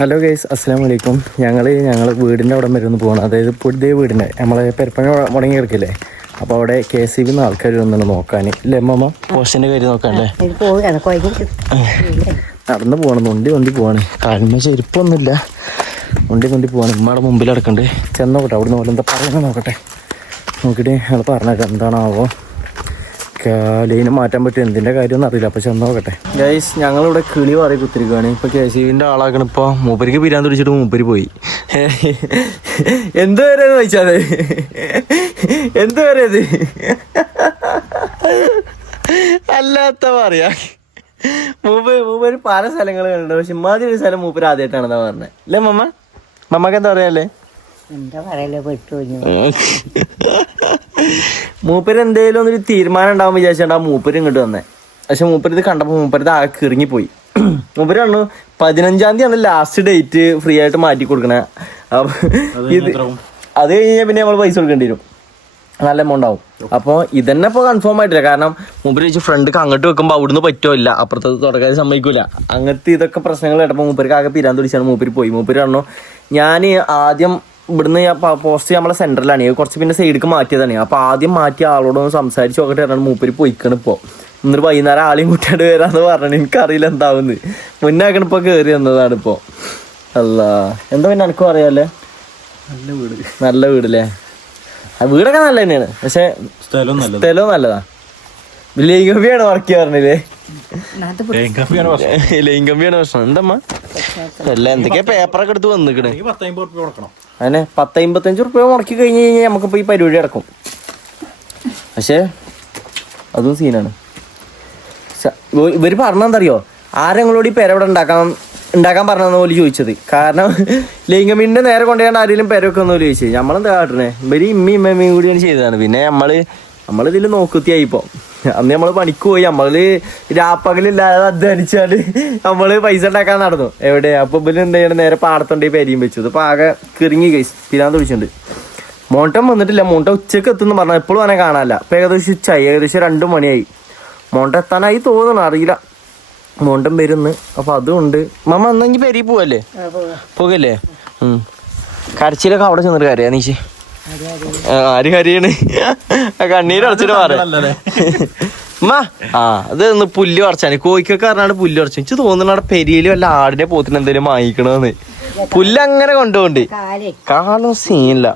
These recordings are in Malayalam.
ഹലോ ഗൈസ്, അസ്സലാമു അലൈക്കും. ഞങ്ങൾ വീടിൻ്റെ അവിടെ വരെ ഒന്ന് പോകണം. അതായത് പുതിയ വീടിൻ്റെ നമ്മളെ പെരപ്പണി മുടങ്ങി കിടക്കില്ലേ, അപ്പോൾ അവിടെ KCB ആൾക്കാർ വന്നിട്ട് നോക്കാൻ അല്ലേ അമ്മ, പോസ്റ്റിൻ്റെ കാര്യം നോക്കാനല്ലേ നടന്ന് പോകണം. തൊണ്ടി പോവാണ്. കാലിന്മേൽ ചെരുപ്പൊന്നുമില്ല, തൊണ്ടി പോവാണ്. ഉമ്മയുടെ മുമ്പിൽ കിടക്കണ്ട്. ചെന്നോക്കട്ടെ, അവിടെ നിന്ന് എന്താ പറയുന്നത് നോക്കട്ടെ. നോക്കിയിട്ട് ഞങ്ങൾ പറഞ്ഞേക്കാം എന്താണാവോ. ലൈന് മാറ്റാൻ പറ്റും, എന്തിൻ്റെ കാര്യമൊന്നും അറിയില്ല. അപ്പോൾ ചെന്നോക്കട്ടെ. ഗൈസ്, ഞങ്ങളിവിടെ കിളി മാറി കുത്തിരിക്കുകയാണ്. ഇപ്പോൾ KCBൻ്റെ ആളാക്കണം. ഇപ്പോൾ മൂപ്പരിക്ക് പിരാൻ തുടിച്ചിട്ട് മൂപ്പര് പോയി. എന്ത് വരെയെന്ന് ചോദിച്ചാൽ എന്ത് വരെയത് അല്ലാത്ത പറയാ. മൂപ്പര് പല സ്ഥലങ്ങൾ കണ്ടു, പക്ഷെ ഇമാതിരി ഒരു സ്ഥലം മൂപ്പര് ആദ്യമായിട്ടാണെന്നാ പറഞ്ഞത് അല്ലേ മമ്മ? മമ്മക്ക് എന്താ പറയാല്ലേ? മൂപ്പര് എന്തേലും ഒന്നൊരു തീരുമാനം ഉണ്ടാവും വിചാരിച്ചാ മൂപ്പര് ഇങ്ങോട്ട് വന്നേ. പക്ഷെ മൂപ്പര് ഇത് കണ്ടപ്പോ മൂപ്പര് ആകെ കിറങ്ങിപ്പോയി. മൂപ്പര് പറഞ്ഞു 15-ാം തീയതി ആണ് ലാസ്റ്റ് ഡേറ്റ് ഫ്രീ ആയിട്ട് മാറ്റി കൊടുക്കണേ. അപ്പൊ ഇത് അത് കഴിഞ്ഞാൽ പിന്നെ നമ്മൾ പൈസ കൊടുക്കേണ്ടി വരും, നല്ല എമൗണ്ട് ആവും. അപ്പോൾ ഇതന്നെ ഇപ്പോൾ കൺഫേം ആയിട്ടില്ല. കാരണം മൂപ്പര് ചോദിച്ചു ഫ്രണ്ട്ക്ക് അങ്ങോട്ട് വെക്കുമ്പോൾ അവിടുന്ന് പറ്റുമോ ഇല്ല, അപ്പുറത്ത് തുടക്കാൻ സമ്മതിക്കൂല. അങ്ങനത്തെ ഇതൊക്കെ പ്രശ്നങ്ങൾ കേട്ടപ്പോൾ മൂപ്പർക്ക് ആകെ പിരാൻ തുടിച്ചാണ് മൂപ്പര് പോയി. മൂപ്പര് പറഞ്ഞു ഞാൻ ആദ്യം ഇവിടുന്ന് പോസ്റ്റ് നമ്മളെ സെൻറ്ററിലാണ്, കുറച്ച് പിന്നെ സൈഡിലേക്ക് മാറ്റിയതാണ്. അപ്പോൾ ആദ്യം മാറ്റിയ ആളോടൊന്ന് സംസാരിച്ച് നോക്കട്ടെ പറഞ്ഞാൽ മൂപ്പര് പോയിക്കണം. ഇപ്പോൾ ഇന്നൊരു വൈകുന്നേരം ആളെയും കൂട്ടിയാണ്ട് വരാമെന്ന് പറഞ്ഞു. എനിക്കറിയില്ല എന്താവുന്നത്. മുന്നാക്കണം ഇപ്പോൾ കയറി വന്നതാണ് ഇപ്പോൾ. അല്ല എന്താ പിന്നെ എനിക്കും അറിയാമല്ലേ, നല്ല വീടല്ലേ. വീടൊക്കെ നല്ല തന്നെയാണ്, പക്ഷെ സ്ഥലവും നല്ലതാ. ലൈൻ കമ്പിയാണ് വർക്ക് പറഞ്ഞില്ലേ, ലൈൻ കമ്പിയാണ് പ്രശ്നം. എന്തമ്മ അല്ല എന്തൊക്കെയാ പേപ്പറൊക്കെ എടുത്ത് വന്നിക്കണേ. അതിനെ 10-55 റുപ്യ മുടക്കി കഴിഞ്ഞ് കഴിഞ്ഞാൽ നമുക്കിപ്പോൾ ഈ പരിപാടി അടക്കും. പക്ഷേ അതും സീനാണ്. ഇവർ പറഞ്ഞെന്തറിയോ, ആരെങ്ങളോട് ഈ പേര ഇവിടെ ഉണ്ടാക്കാൻ പറഞ്ഞെന്ന് പോലെ ചോദിച്ചത്. കാരണം ലൈംഗമീൻ്റെ നേരെ കൊണ്ടുപോയാണ്ട് ആരെങ്കിലും പേര വെക്കുന്ന പോലെ ചോദിച്ചത്. നമ്മളെന്താ കാട്ടണേ, ഇവര് ഇമ്മയും കൂടിയാണ് ചെയ്തതാണ്. പിന്നെ നമ്മളിതിൽ നോക്കുത്തിയായിപ്പോ. അന്ന് നമ്മൾ പണിക്ക് പോയി, നമ്മള് രാപ്പകലില്ലാതെ അധ്വാനിച്ചാല് നമ്മള് പൈസ ഉണ്ടാക്കാൻ നടന്നു എവിടെ. അപ്പൊ ഇവര് എന്ത് ചെയ്യണം, നേരെ പാടത്തോണ്ടേ പരിയും വെച്ചു. ഇപ്പൊ ആകെ കിറങ്ങി കൈസ് പിരാൻ തുടിച്ചിട്ടുണ്ട്. മോണ്ടൻ വന്നിട്ടില്ല. മോണ്ട ഉച്ചക്ക് എത്തുന്നു പറഞ്ഞാൽ എപ്പോഴും അവനെ കാണാനില്ല. ഇപ്പൊ ഏകദേശം ഉച്ചയായി, ഏകദേശം 2 മണിയായി. മോണ്ട എത്താനായി തോന്നണം, അറിയില്ല. മോണ്ടൻ വരുന്ന്. അപ്പൊ അതുകൊണ്ട് മമ്മ എന്നെങ്കിൽ പെരി പോവല്ലേ, പോകല്ലേ? കരച്ചിലൊക്കെ അവിടെ ചെന്നിട്ട് കരയാ നീശി. ആര് കരിയാണ്? കണ്ണീരടച്ചിട്ട് പറയാ. അത് ഒന്ന് പുല്ല് പറിച്ചാണ്. കോഴിക്കൊക്കെ പറഞ്ഞാണ് പുല്ല് പറിച്ചു. എനിക്ക് തോന്നുന്നു അവിടെ പെരിയില് വല്ല ആടിനെ പോത്തിന് എന്തെങ്കിലും വാങ്ങിക്കണമെന്ന്. പുല്ല് അങ്ങനെ കൊണ്ടുപോണ്ട് കാലം സീനില്ല.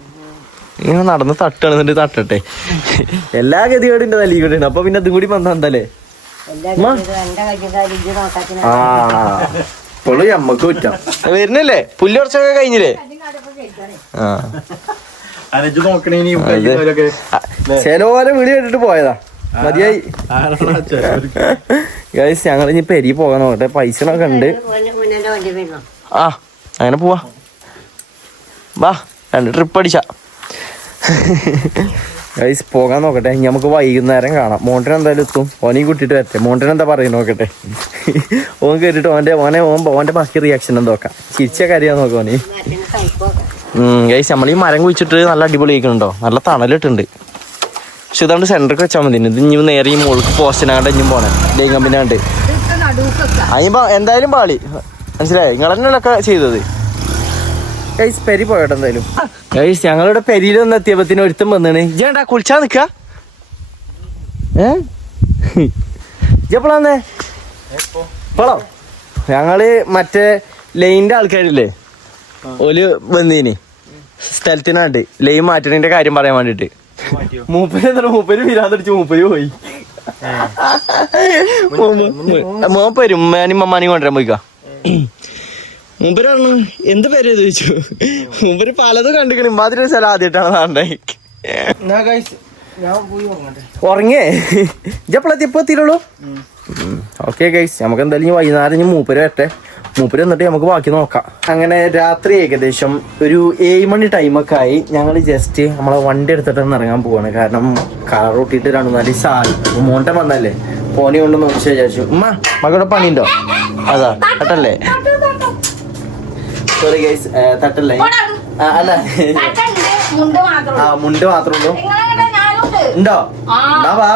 ഇങ്ങനെ നടന്ന് തട്ടണെന്നിട്ട് തട്ടട്ടെ. എല്ലാ ഗതികേടിന്റെ തല്ലിക്കൂടെയാണ്. അപ്പൊ പിന്നെ അതും കൂടി വന്നാ എന്തല്ലേ ഇപ്പോഴും നമ്മക്ക് കുറ്റാം വരുന്നില്ലേ. പുല്ല് പറിച്ചൊക്കെ കഴിഞ്ഞില്ലേ? ചിലപോലെ വിളി കേട്ടിട്ട് പോയതാ, മതിയായി. ഗൈസ്, ഞങ്ങൾ ഇനി പെരി പോകാൻ നോക്കട്ടെ. പൈസ ഒക്കെ ഉണ്ട്. അങ്ങനെ പോവാ. വാ, 2 ട്രിപ്പ് അടിച്ചാ. ഗൈസ്, പോകാൻ നോക്കട്ടെ. ഇനി നമുക്ക് വൈകുന്നേരം കാണാം. മോണ്ടൻ എന്തായാലും എത്തും. ഓനെയും കൂട്ടിയിട്ട് വരട്ടെ. മോണ്ടൻ എന്താ പറയുക നോക്കട്ടെ. ഓൻ കേട്ടിട്ട് ഓന്റെ ബാക്കി റിയാക്ഷൻ എന്താ നോക്കാം. ചിരിച്ച കാര്യമാണ് നോക്കാം ഓന്. ഗൈസ്, നമ്മൾ ഈ മരം കുഴിച്ചിട്ട് നല്ല അടിപൊളി ആയിക്കുന്നുണ്ടോ, നല്ല തണലിട്ടുണ്ട്. പക്ഷെ ഇതാണ്ട് സെന്ററിൽ വെച്ചാൽ മതി. ഇത് ഇനി നേരെ ഈ മുകൾക്ക് പോസ്റ്റിനാണ്ട് ഇഞ്ഞും പോണേ ലൈൻ കമ്പിനാണ്ട്. അതിപ്പോ എന്തായാലും പാളി, മനസ്സിലായി. നിങ്ങൾ തന്നെയൊക്കെ ചെയ്തത്. ഗൈസ്, പെരി പോയട്ടെ എന്തായാലും. ഗൈസ്, ഞങ്ങളുടെ പെരിയിൽ ഒന്ന് എത്തിയപ്പത്തിന് ഒരുത്തം വന്നാണ്. ഇജേണ്ടാ കുളിച്ചാ നിക്കാ? ഇജെപ്പോഴാന്നേ? ഇപ്പോഴോ? ഞങ്ങള് മറ്റേ ലൈനിന്റെ ആൾക്കാരില്ലേ, ഓല് വന്നീന് സ്ഥലത്തിനാണ്ട് ലൈൻ മാറ്റണതിന്റെ കാര്യം പറയാൻ വേണ്ടിട്ട്. മൂപ്പര് വിരാതടിച്ച് മൂപ്പര് പോയി. മോപ്പരും ഉമ്മാനും മമ്മാനും കൊണ്ടുവരാൻ പോയിക്കാ. മൂപ്പര് പറഞ്ഞു എന്ത് പേര് ചോദിച്ചു. മൂപ്പര് പലതും കണ്ടിക്കണ. ഇമാതിരി സ്ഥലം ആദ്യമായിട്ടാണ് നാണ്ടേ. ഉറങ്ങിയേ ഇജെപ്പോഴെത്തി? ഇപ്പൊ എത്തിയിട്ടുള്ളൂ. ഓക്കെ ഗൈസ്, നമുക്ക് എന്തായാലും വൈകുന്നേരം ഇനി മൂപ്പര് വരട്ടെ. മൂപ്പര് എന്നിട്ട് നമുക്ക് ബാക്കി നോക്കാം. അങ്ങനെ രാത്രി ഏകദേശം ഒരു 7 മണി ടൈമൊക്കെ ആയി. ഞങ്ങൾ ജസ്റ്റ് നമ്മളെ വണ്ടി എടുത്തിട്ടൊന്ന് ഇറങ്ങാൻ പോവാണ്. കാരണം കാർ ഓട്ടിയിട്ട് 2-4 ദിവസമായി. മോണ്ടൻ വന്നല്ലേ, പോണി കൊണ്ടൊന്ന് നോക്കി വിചാരിച്ചു. മകളുടെ പണിയുണ്ടോ? അതാ തട്ടല്ലേ? Sorry guys, തട്ടല്ലേ? അല്ല, മുണ്ട് മാത്രമേ ഉള്ളൂ. ഉണ്ടോ? എന്നാ വാ,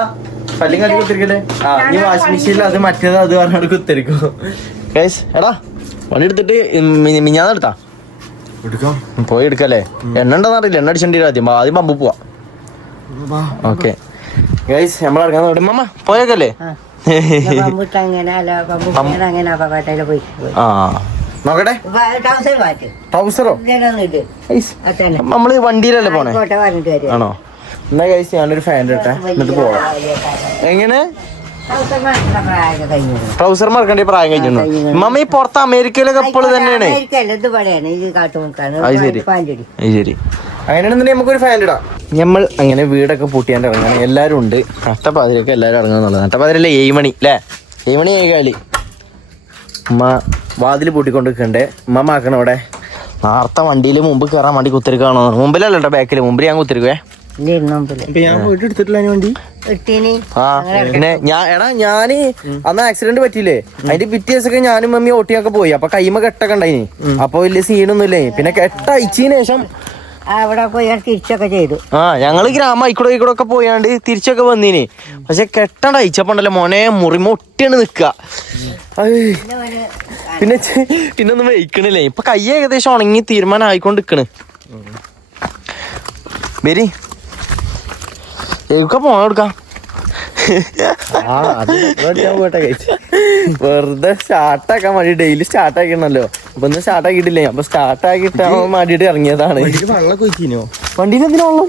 പല്ലും കടി കുത്തിരിക്കല്ലേ. ഇനി വാഷിംഗ് മെഷീനിൽ അത് മറ്റേത് അത് പറഞ്ഞാൽ കുത്തിരിക്കും ഗൈസ്. എടാ വണ്ടി എടുത്തിട്ട് മിഞ്ഞാന്ന് എടുത്താ പോയി എടുക്കല്ലേ. എണ്ണ ഉണ്ടോന്ന് അറിയില്ല, എണ്ണ അടിച്ചോണ്ടി ആദ്യം പമ്പ് പോവാ. ഓക്കെ ഗൈസ് നമ്മൾ ഇറങ്ങാൻ മമ്മ പോയേക്കല്ലേ. ആ നോക്കട്ടെ ട്രൗസറോ നമ്മള് വണ്ടിയിലല്ലേ പോണേ ആണോ? എന്നാ ഗൈസ് ഞാനൊരു ഫാൻ ഇട്ടെ എന്നിട്ട് പോവാം. എങ്ങനെ ട്രൗസർ മറക്കണ്ട പ്രായം കഴിഞ്ഞു. മമ്മ ഈ പുറത്ത് അമേരിക്കയിലൊക്കെ എപ്പോഴും തന്നെയാണ്. അത് ശരി അത് ശരി. അങ്ങനെയാണെന്നുണ്ടെങ്കിൽ നമുക്കൊരു ഫാൻ ഇടാം. നമ്മൾ അങ്ങനെ വീടൊക്കെ പൂട്ടിയാണ്ട് ഇറങ്ങണം. എല്ലാവരും ഉണ്ട്. നട്ടപ്പാതിരൊക്കെ എല്ലാവരും ഇറങ്ങാന്നുള്ളത്. നട്ടപ്പാതിരല്ലേ 7 മണി അല്ലേ? 7 മണി 7 കളി. ഉമ്മ വാതിൽ പൂട്ടിക്കൊണ്ട് നിൽക്കണ്ടേ. ഉമ്മ ആക്കണം അവിടെ. നേരത്തെ വണ്ടിയിൽ മുമ്പ് കയറാൻ വേണ്ടി കുത്തിരിക്കാണോ? മുമ്പിലല്ല കേട്ടോ, ബാക്കിൽ. മുമ്പിൽ ഞാൻ കുത്തിരിക്കുവേ. ഞാൻ പോയിട്ട് എടുത്തിട്ടില്ല വണ്ടി. ആ പിന്നെ ഞാന് അന്ന് ആക്സിഡന്റ് പറ്റിയില്ലേ, അതിന്റെ പിറ്റേ ദിവസമൊക്കെ ഞാനും മമ്മി ഓട്ടിയൊക്കെ പോയി. അപ്പൊ കൈമ കെട്ടൊക്കെ ഉണ്ടായിനി. അപ്പൊ വലിയ സീനൊന്നും ഇല്ലേ. പിന്നെ കെട്ട അയച്ചതിന് ശേഷം അവിടെ പോയി തിരിച്ചൊക്കെ ചെയ്തു. ആ ഞങ്ങള് ഗ്രാമം ആയിക്കൂടെ ഒക്കെ പോയാണ്ട് തിരിച്ചൊക്കെ വന്നീനി. പക്ഷെ കെട്ടണ്ട അയച്ചപ്പോണ്ടല്ലോ മോനെ മുറിമൊട്ടിയാണ് നിക്ക. പിന്നെ ഒന്നും വയ്ക്കണില്ലേ. ഇപ്പൊ കൈ ഏകദേശം ഉണങ്ങി തീരുമാനം ആയിക്കൊണ്ട് നിക്കണ്. വരി എവിടെ പോണ കൊടുക്കാം. വെറുതെ സ്റ്റാർട്ടാക്കാൻ വേണ്ടി ഡെയിലി സ്റ്റാർട്ട് ആക്കണല്ലോ. അപ്പൊ ഒന്ന് സ്റ്റാർട്ട് ആക്കിയിട്ടില്ലേ. അപ്പൊ സ്റ്റാർട്ട് ആക്കിയിട്ട് വേണ്ടിട്ട് ഇറങ്ങിയതാണ്. വെള്ളം കൊച്ചിനോ വണ്ടിയിൽ എന്തിനാ വെള്ളം?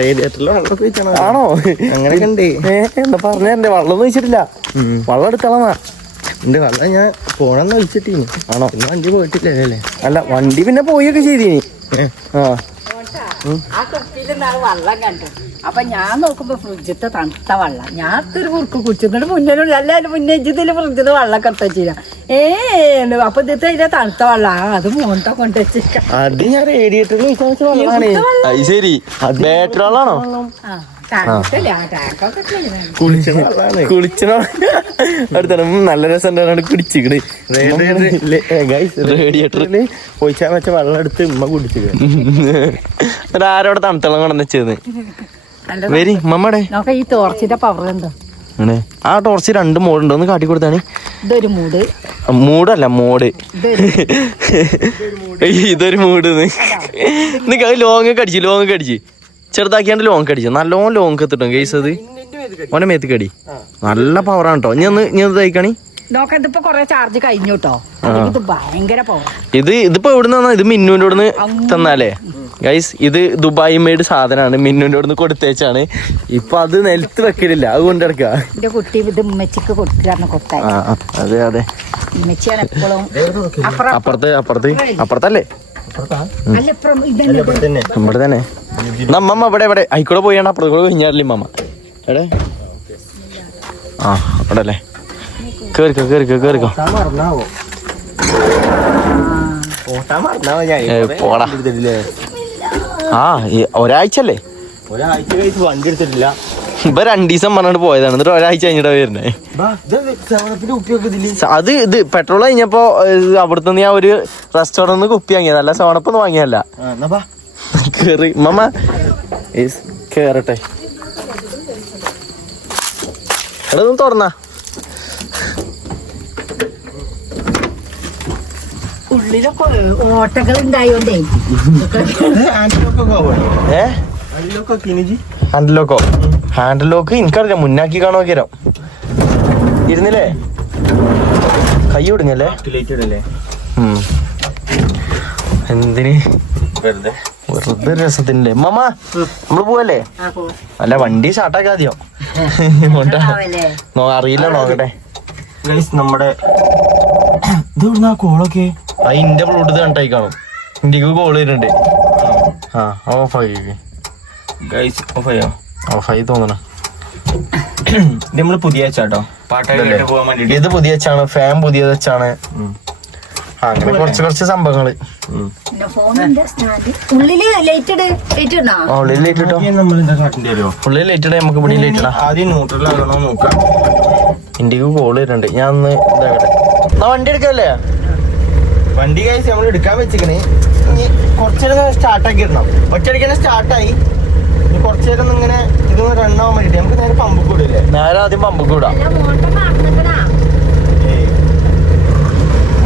റേഡിയേറ്ററിൽ വെള്ളം കൊച്ചാണോ? ആണോ? അങ്ങനെയൊക്കെ ഉണ്ട്. എന്താ പറഞ്ഞേ? വെള്ളം വെച്ചിട്ടില്ല, വെള്ളം എടുക്കളന്നാ. എന്റെ വെള്ളം ഞാൻ പോണെന്ന് വെച്ചിട്ടീനി. ആണോ? പിന്നെ വണ്ടി പോയിട്ടില്ലല്ലേ? അല്ല വണ്ടി പിന്നെ പോയൊക്കെ ചെയ്തീനി. ആ കുപ്പിയിൽ നിന്നാണ് വെള്ളം കണ്ടത്. അപ്പൊ ഞാൻ നോക്കുമ്പോ ഫ്രിഡ്ജിത്തെ തണുത്ത വെള്ളം. ഞാൻ ഒരു കുറുക്ക് കുടിച്ചിട്ട് മുന്നോട്ട് എല്ലാവരും മുന്നേ ഇതിൽ ഫ്രിഡ്ജിൽ വെള്ളം കെട്ടിച്ചില്ല. അപ്പൊ ഇതിത്തെ ഇതിലെ തണുത്ത വെള്ളം അത് മോണ്ട കൊണ്ടുവച്ച് അത് ഞാൻ റേഡിയേറ്ററിൽ ശരി. ബാറ്ററി വെള്ളാണോ? കുളിച്ചണോ? അടുത്താണ് നല്ല രസം കുടിച്ചിക്കണ്. റേഡിയേറ്ററില് ഒഴിച്ചാൽ വെച്ച വെള്ളം എടുത്ത് ഉമ്മ കുടിച്ചിട്ട് ആരോടെ തണുത്തളം കൊണ്ടെന്ന് വെച്ചത്. വരി മമ്മടെ ഈ ടോർച്ചിന്റെ പവർ ഉണ്ടോ? ആ ടോർച്ച് 2 മോഡുണ്ട്. ഒന്ന് കാട്ടി കൊടുത്താണ്. ഇതൊരു മൂട്. മൂടല്ല മോഡ്. ഇതൊരു മൂട്. നിനക്ക് ലോങ് അടിച്ച് ചെറുതാക്കിയാണ്ട് ലോങ് അടിച്ചു. നല്ലോണം ലോങ് എത്തിട്ടോ കേസ്. അത് ഓനെ മേത്ത് കടി നല്ല പവറാണ് കേട്ടോ. ഇനി തയ്ക്കണി ഇതിപ്പോ കൊറേ ചാർജ് കഴിഞ്ഞു കേട്ടോ. ഇത് ഭയങ്കര പവർ. ഇതിപ്പോ എവിടുന്ന? ഇത് മിന്നുവിന്റെ അവിടുന്ന് തന്നാലേ ഗൈസ്. ഇത് ദുബായ് മെയ്ഡ് സാധനമാണ്. മിന്നുവിന്റെ അവിടുന്ന് കൊടുത്തേച്ചാണ്. ഇപ്പൊ അത് നിലത്ത് വെക്കലില്ല, അത് കൊണ്ടെടുക്കുക. എന്റെ കുട്ടി ഇത് ഉമ്മച്ചിക്ക് കൊടുക്കാന്ന് കൊടുത്താൽ. അതെ അതെ. ഉമ്മച്ചിയാണ് എപ്പോഴും അപ്പുറത്തല്ലേ? ഇവിടെ തന്നെ. നമ്മമ്മ ഇവിടെ ആയിക്കൂടെ പോയാണ്. അപ്പുറത്ത് കൂടെ കഴിഞ്ഞാറില്ലേ മമ്മ? എടെ ആ ഇവിടെ അല്ലേ? കേറിക്കോ. പോടാ. ആ ഒരാഴ്ച അല്ലേ? ഒരാഴ്ച കഴിച്ച് വണ്ടി എടുത്തിട്ടില്ല. ഇപ്പൊ 2 ദിവസം പറഞ്ഞിട്ട് പോയതാണ്. എന്നിട്ട് ഒരാഴ്ച കഴിഞ്ഞിട്ടാ വരുന്നേ. അത് ഇത് പെട്രോൾ കഴിഞ്ഞപ്പോ അവിടുത്തെ ഞാൻ ഒരു റെസ്റ്റോറന്റ് കുപ്പി വാങ്ങിയത്. അല്ല സോണപ്പൊന്നും വാങ്ങിയല്ല. കേറി മമ്മ കേറട്ടെ. എടാ ഒന്ന് തുറന്നാ. ഉള്ളിലൊക്കെ ഓട്ടകൾ ഉണ്ടായോണ്ടേ. ഹാൻഡിൽ ലോക്ക് എനിക്കറിയാം. മുന്നാക്കി കാണുമോ? ഇരുന്നില്ലേ? കൈ ഒടുങ്ങല്ലേ? എന്തിന്? വെറുതെ രസത്തിനല്ലേ മമ്മ. നമ്മള് പോവല്ലേ? അല്ല വണ്ടി സ്റ്റാർട്ടാക്കാ ആദ്യം. അറിയില്ല, നോക്കട്ടെ. നമ്മുടെ ഇതെവിടുന്ന കോളൊക്കെ? ഇന്റെ ബ്ലൂടൂത്ത് കണ്ടായി കാണും. ഇന്ത്യക്ക് കോള് വരുന്നുണ്ട്. ഓഫായി തോന്നണ. നമ്മള് പുതിയ വെച്ചാട്ടോ പാട്ടൊക്കെ പോകാൻ വേണ്ടി. ഇത് പുതിയ വെച്ചാണ്. ഫാൻ പുതിയ വെച്ചാണ്. അങ്ങനെ കുറച്ച് സംഭവങ്ങള്. ഉള്ളില് ലൈറ്റ് ഇട്ടോ. ഉള്ളിൽ ലൈറ്റ് ഇടാ. നമുക്ക് ഇവിടെ ലൈറ്റ് ഇടാം. ആദ്യം ന്യൂട്രലാകണോ നോക്കാം. ഇന്ത്യക്ക് കോള് വരുന്നുണ്ട്. ഞാൻ ഒന്ന് ഇതാകട്ടെ. വണ്ടി എടുക്കല്ലേ? വണ്ടി കഴിച്ച് നമ്മൾ എടുക്കാൻ വെച്ചിക്കണേ. കുറച്ചേരം സ്റ്റാർട്ടാക്കി ഇടണം. ഒറ്റയടിക്കന്നെ സ്റ്റാർട്ടായി. ഇനി കുറച്ചേരം ഇങ്ങനെ ഇതൊന്ന് റണ്ണാവാൻ വേണ്ടിട്ട് നമുക്ക് നേരെ പമ്പ് കൂടില്ലേ? നേരെ ആദ്യം പമ്പ് കൂടാ.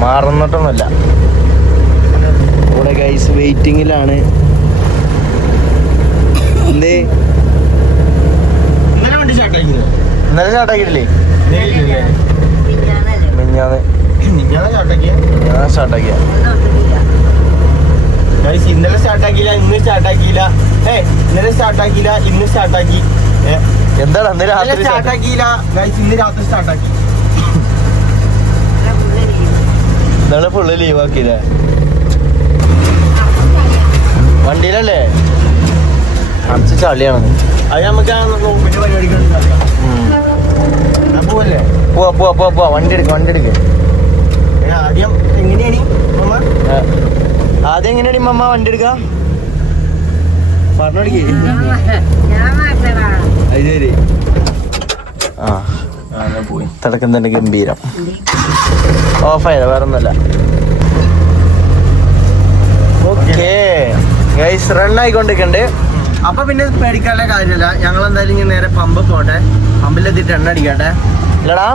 മാറുന്നിട്ടൊന്നുമല്ല. ഇവിടെ ഗൈസ് വെയിറ്റിങ്ങിലാണ്. എന്തേ ഇന്നലെ സ്റ്റാർട്ടാക്കിയിട്ടില്ലേ? മിഞ്ഞാന്ന് സ്റ്റാർട്ടാക്കിയ. ഇന്നലെ സ്റ്റാർട്ടാക്കിയില്ല, ഇന്ന് സ്റ്റാർട്ടാക്കിയില്ല. ഇന്നലെ സ്റ്റാർട്ടാക്കിയില്ല, ഇന്ന് സ്റ്റാർട്ടാക്കി. എന്താണ് അന്ന് രാത്രി സ്റ്റാർട്ടാക്കിയില്ല ഗൈസ്, ഇന്ന് രാത്രി സ്റ്റാർട്ടാക്കി. ഇന്നലെ ഫുള്ള് ലീവ് ആക്കിയില്ലേ? വണ്ടിയിലല്ലേ? അടിച്ച് ചളിയാണ്. അത് നമുക്ക് നോമ്പിന്റെ പരിപാടികൾ പോവല്ലേ? പോവാ വണ്ടി എടുക്ക. ആദ്യം എങ്ങനെയാണ് ആദ്യം എങ്ങനെയാണ് മമ്മ വണ്ടി എടുക്ക? പറഞ്ഞോടിക്കേ. അത് ശരി. പോയി തിടക്കം തന്നെ ഗംഭീരം. ഓഫായത് വേറെ ഒന്നല്ല. ഓക്കേ ഗൈസ്, റൺ ആയിക്കൊണ്ടിരിക്കണ്ട്. അപ്പൊ പിന്നെ പേടിക്കാനുള്ള കാര്യമല്ല. ഞങ്ങൾ എന്തായാലും ഇങ്ങനെ നേരെ പമ്പ് പോട്ടെ. പമ്പിലെത്തിയിട്ട് എണ്ണ അടിക്കട്ടെ. ഇല്ലടാ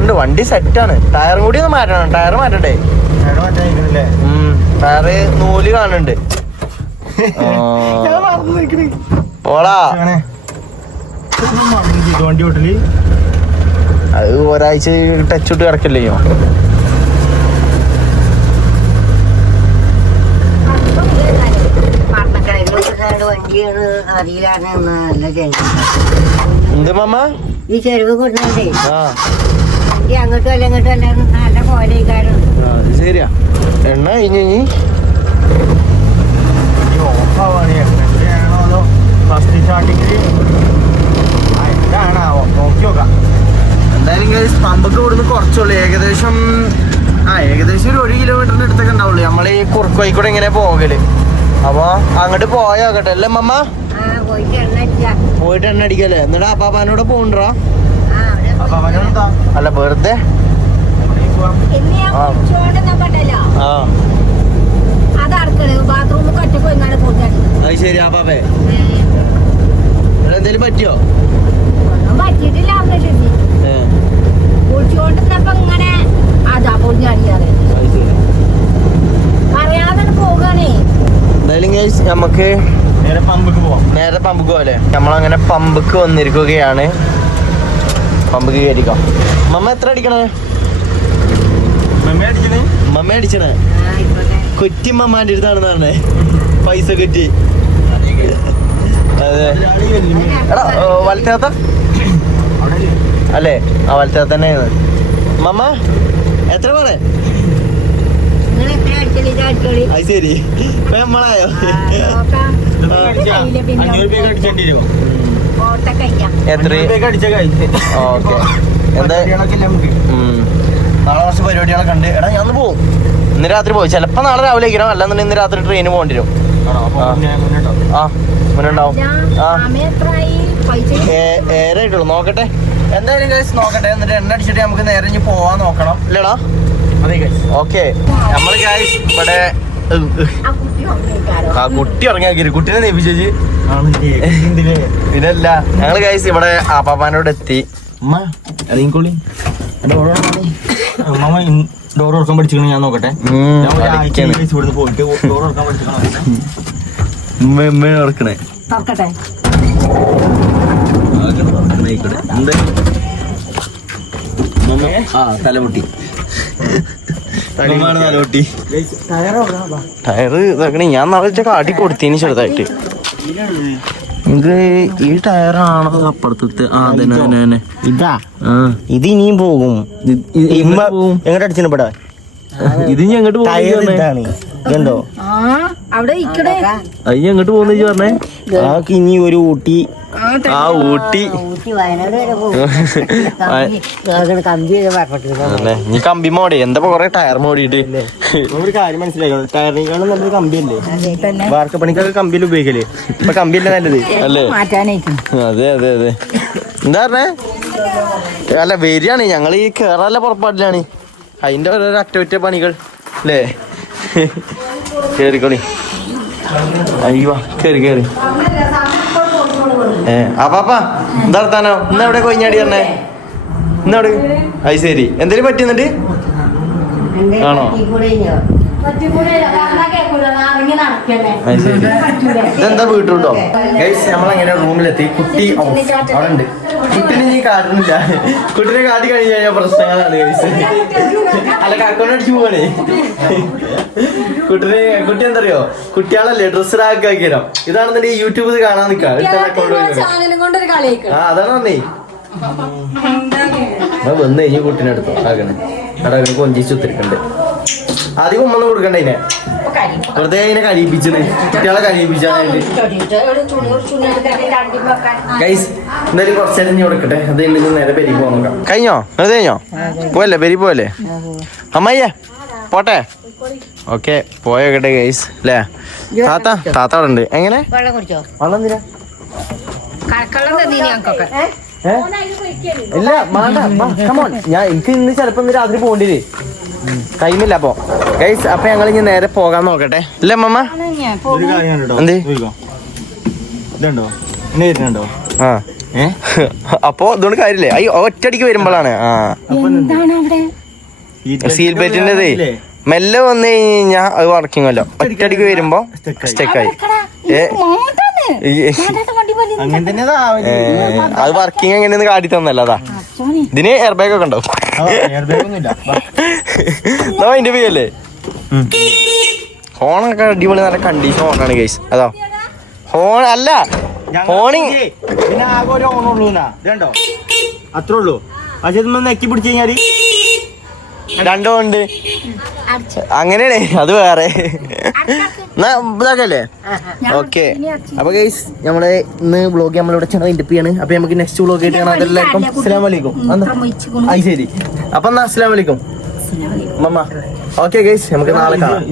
ഉണ്ട്, വണ്ടി സെറ്റാണ്. ടയറും കൂടി ഒന്ന് മാറ്റണം. ടയർ മാറ്റണ്ടേ? ടയറ് നൂല് കാണുന്നുണ്ട്. പോടാ. വണ്ടി ഓട്ടല് അത് ഒരാഴ്ച ടച്ച് ഇട്ട് കിടക്കില്ലയോ? എന്ത് മമ്മ ഈ ചെരുവ് കൊണ്ടുണ്ടേ ആ അങ്ങോട്ടും അല്ല ഇങ്ങോട്ടും അല്ല നല്ല പോലെക്കാരും. അത് ശരിയാ. എണ്ണ കഴിഞ്ഞ് ഫസ്റ്റ് സ്റ്റാർട്ടിങ്ങില് എന്താണാവോ നോക്കി നോക്കാം. എന്തായാലും പമ്പൊക്കെ ഇവിടുന്ന് കുറച്ചുള്ളൂ. ഏകദേശം ഒരു 1 കിലോമീറ്ററിന്റെ അടുത്തൊക്കെ ഉണ്ടാവുള്ളൂ. നമ്മൾ ഈ കുറുക്കോയി കൂടെ ഇങ്ങനെ പോകല്. അപ്പൊ അങ്ങോട്ട് പോയോക്കട്ടെ അല്ലേ മമ്മ? പോയിട്ട് എണ്ണ അടിക്കല്ലേ? എന്നിട്ട് അപ്പാപ്പാനോട് പോണ്ടാ? അല്ല വെറുതെ അത് ശരി. അപ്പാപ്പേ എന്തേലും പറ്റിയോ? പറ്റിയിട്ടില്ല. കുളിച്ചോണ്ടിരുന്നപ്പോ ഇങ്ങനെ അതാ പൊടിഞ്ഞടിക്കാറ് പറയാതെ പോവുകയാണേ. എന്തായാലും നമുക്ക് നേരെ പമ്പക്ക് പോവാല്ലേ? നമ്മളങ്ങനെ പമ്പക്ക് വന്നിരിക്കുകയാണ്. പമ്പക്ക് കയറിക്കാം. മമ്മ എത്ര അടിക്കണേ? മമ്മ അടിച്ചണേ കുറ്റി മമ്മാന്റെ അടുത്താണെന്ന് പറഞ്ഞേ. പൈസ കുറ്റി. അതെ എടാ വലത്തേത്ത അല്ലേ? ആ വലത്തേത്ത തന്നെയാണ്. മമ്മ എത്ര പറ? അത് ശരി. നമ്മളായോ? എത്ര? ഓക്കെ. എന്താ നാളെ കുറച്ച് പരിപാടികളൊക്കെ ഉണ്ട്. എടാ ഞാൻ പോവും. ഇന്ന് രാത്രി പോയി. ചിലപ്പോ നാളെ രാവിലെ ഇരിക്കണം. അല്ലാന്നുണ്ടെങ്കിൽ ഇന്ന് രാത്രി ട്രെയിന് പോകേണ്ടി വരും. ആ മുന്നുണ്ടാവും. ഏറായിട്ടുള്ളൂ. നോക്കട്ടെ എന്തായാലും ഗൈസ് നോക്കട്ടെ. എന്നിട്ട് എണ്ണ അടിച്ചിട്ട് നമുക്ക് നേരെ ഇനി പോവാൻ നോക്കണം. ഇല്ലടാ? ഓക്കെ. നമ്മള് ഗൈസ് ഇവിടെ ആ കുട്ടി ഇറങ്ങിയാക്കി. കുട്ടീനെ നെപ്പിച്ചേച്ചി പിന്നല്ല. ഞങ്ങള് ഗൈസ് ഇവിടെ ആപ്പാപ്പാനോട് എത്തി. ഇറങ്ങിക്കോളി. ഡോർ തുറക്കാൻ പഠിച്ചിരിക്കണ ഞാൻ നോക്കട്ടെ. ഇവിടുന്ന് പോയിട്ട് ഡോർ തുറക്കാൻ പഠിച്ചിരിക്കണേ. ഓർക്കണേ തലമുട്ടി ടയറ് ഇതാക്കണേ. ഞാൻ നാളെ കാട്ടി കൊടുത്തീന് ചെറുതായിട്ട്. ഇത് ഈ ടയറാണോ അപ്പുറത്തെ? ആ തന്നെ തന്നെ ഇതാ. ഇത് ഇനിയും പോകും. എങ്ങോട്ട് അടിച്ചു പെടാ? ഇത് ഇനി എങ്ങോട്ട് പോകും? ഇതുണ്ടോ അവിടെ അത് എങ്ങോട്ട് പോകുന്ന പറഞ്ഞേ? ആക്ക് ഇനി ഒരു ഊട്ടി. ആ ഊട്ടി നീ കമ്പി മോടി എന്താ കൊറേ ടയർ മോടിയിട്ട്. ഒരു കാര്യം മനസ്സിലായോ? ടയറിനേക്കാളും നല്ലത് കമ്പിയല്ലേ? വാർക്കപ്പണിക്കൊക്കെ കമ്പിയിൽ ഉപയോഗിക്കല്. ഇപ്പൊ കമ്പിയല്ലേ നല്ലത് അല്ലേ? അതെ അതെ അതെ. എന്താ പറഞ്ഞേ? അല്ല വരികയാണ്. ഞങ്ങൾ ഈ കേറാനുള്ള പുറപ്പാടിലാണ്. അതിന്റെ ഓരോരോ അറ്റകുറ്റ പണികൾ അല്ലേ? കേറിക്കോളി. അയ്യോ കേറി കേറി. അപ്പാ എന്താ വർത്താനോ? ഇന്ന് എവിടെ കൊയിഞ്ഞാടി പറഞ്ഞേ? ഇന്നവിടെ? അത് ശരി. എന്തേലും പറ്റി? എന്നിട്ട് ആണോ ഇതെന്താ വീട്ടുണ്ടോ ഗൈസ്? നമ്മളങ്ങനെ റൂമിലെത്തി. കുട്ടി അവിടെ ഉണ്ട്. കുട്ടിനെ നീ കാട്ടുന്നില്ല. കുട്ടിനെ കാട്ടി കഴിഞ്ഞു കഴിഞ്ഞാൽ പ്രശ്നങ്ങളാണ് ഗൈസ്. അല്ല കക്കോണ്ട് അടിച്ചു പോവാണേ. കുട്ടി എന്തറിയോ, കുട്ടികളല്ലേ ഡ്രസ്സ് ആക്കിയാലോ. ഇതാണെന്നുണ്ടെങ്കിൽ യൂട്യൂബിൽ കാണാൻ നിക്കാം. അതാണ് വന്നേ വന്ന് കഴിഞ്ഞ് കുട്ടീനെ എടുത്തു ആകണേ. അവിടെ കൊഞ്ചിച്ച് ഒത്തിരിക്കണ്ട്. അധികം ഉമ്മൊന്നും കൊടുക്കണ്ട ഇതിനെ. വെറുതെ അതിനെ കഴിയിപ്പിച്ചത്, കുട്ടികളെ കഴിയിപ്പിച്ചാനായിട്ട്. ഗൈസ് എന്തായാലും കുറച്ചേരം നീ കൊടുക്കട്ടെ. അത് കഴിഞ്ഞ് നേരെ പെരി പോകാൻ നോക്കാം. കഴിഞ്ഞോ? അത് കഴിഞ്ഞോ? പോവല്ലേ പെരി പോവല്ലേ? അമ്മയ്യേ പോട്ടെ. ഓക്കെ പോയോട്ടെ ഗൈസ് അല്ലേ? താത്ത അവിടെ ഉണ്ട്. എങ്ങനെ വെള്ളം എന്തിനാ? ഇല്ല കമോൺ. ഞാൻ എനിക്ക് ഇന്ന് ചിലപ്പോ ഇന്ന് രാത്രി പോകേണ്ടി ടൈമില്ല. അപ്പൊ ഗൈസ് അപ്പൊ ഞങ്ങൾ ഇനി നേരെ പോകാൻ നോക്കട്ടെ അല്ലേ അമ്മ? എന്ത് ആ അപ്പൊ ഇതുകൊണ്ട് കാര്യമില്ലേ? അയ്യോ ഒറ്റടിക്ക് വരുമ്പോഴാണ്. സീൽ ബെൽറ്റിൻ്റെതേ മെല്ലെ വന്നു കഴിഞ്ഞാ അത് വർക്കിങ്ങല്ലോ. ഒറ്റടിക്ക് വരുമ്പോ സ്റ്റെക്കായി. അത് വർക്കിംഗ് എങ്ങനെയെന്ന് കാട്ടി തന്നല്ലോ. അതാ ഇതിന് എയർ ബാഗ് ഒക്കെ ഉണ്ടാവും. അതിന്റെ പേയല്ലേ? ഹോണൊക്കെ അടിപൊളി നല്ല കണ്ടീഷൻ ഹോണാണ് ഗൈസ്. അതാ ഹോൺ അല്ല ഹോണിങ് അത്രേ ഉള്ളൂ. പക്ഷെ നെക്കി പിടിച്ചു കഴിഞ്ഞാല് രണ്ടോ ഉണ്ട്. അങ്ങനെയാണേ അത് വേറെ ഇതാക്കല്ലേ. ഓക്കെ അപ്പൊ ഗൈസ് നമ്മള് ഇന്ന് വ്ളോഗ് നമ്മളിവിടെ ചെറിയ ചെയ്യാണ്. അപ്പൊ നമുക്ക് നെക്സ്റ്റ് വ്ളോഗ് ആയിട്ട് കാണാം. എല്ലാവർക്കും അസ്സലാമു അലൈക്കും. അത് ശരി. അപ്പൊ എന്നാ അസ്സലാമു അലൈക്കും മമ്മ. ഓക്കെ ഗൈസ് നമുക്ക് നാളെ കാണാം.